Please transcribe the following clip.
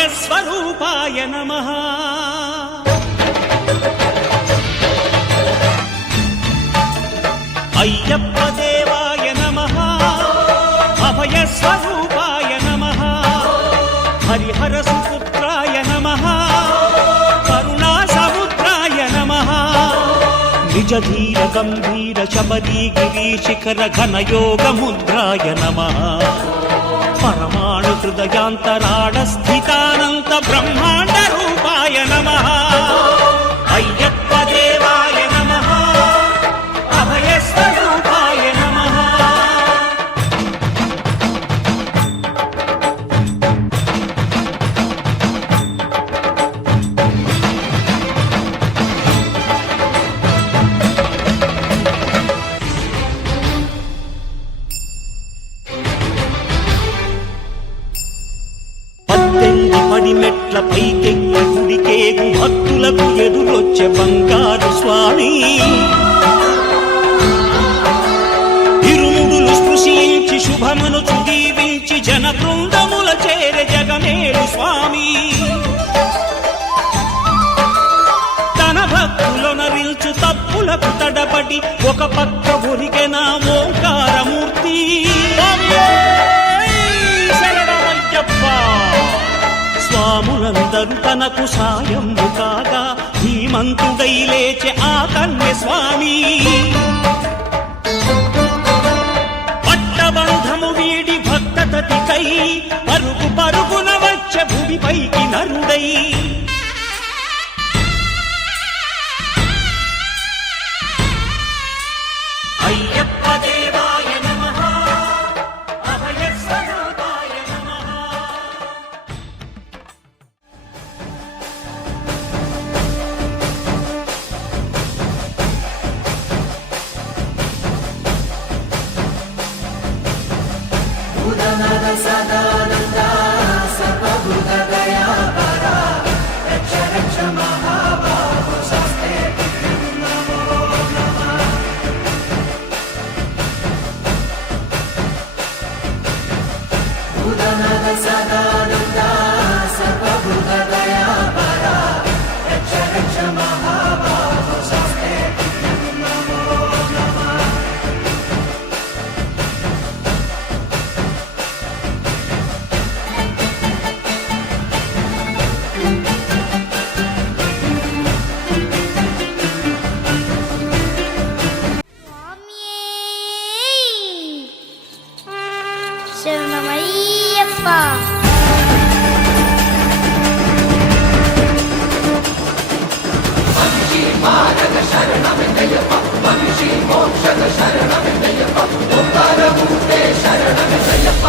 అభయస్వరూపాయ నమః. అయ్యప్ప దేవాయ నమః. అభయస్వరూపాయ నమః. హరిహర సుపుత్రాయ నమః. కరుణా సముద్రాయ నమః. నిజ ధీర గంభీర శబరీ గిరీశిఖర ఘనయోగ ముద్రాయ నమః. పరమాణు హృదయాంతరాళ స్థితానంత బ్రహ్మాండ రూపాయ నమః. అయ్యప్ప దేవాయ నమః. అభయస్వరూపాయ నమః. పడిమెట్ల పైకెక్కి గుడికేగు భక్తులకు ఎదురొచ్చే బంగారు స్వామి. ఇరుముడులు స్పృశించి శుభమనుచు దీవించి జన బృందముల చేరే జగమేలు స్వామి. తన భక్తులొనరిల్చు తప్పులకు తడబడి ఒక పక్క ఒరిగెన ఓంకారమూర్తి. స్వాములందరూ తనకు సాయము కాగా ధీమంతుడై లేచే ఆ కన్య స్వామి. పట్టబంధము వీడి భక్తతతికై పరుగు పరుగున వచ్చే భూమిపైకి నరుడై. అయ్యప్ప దేవాయ నమః. అభయస్వరూపాయ నమః. సదానంద సర్వభూత దయాపరా రక్ష రక్ష మహాబాహో శాస్త్రే నమో నమః. భూతనాథ సదానంద సర్వభూత దయాపరా రక్ష రక్ష మహాబాహో శాస్త్రే నమో నమః. శరణమయ్యప్ప. శరణమయ్యప్ప మనిషి మోక్షద శరణమయ్యప్ప ఓంకారమూర్తే శరణమయ్యప్ప.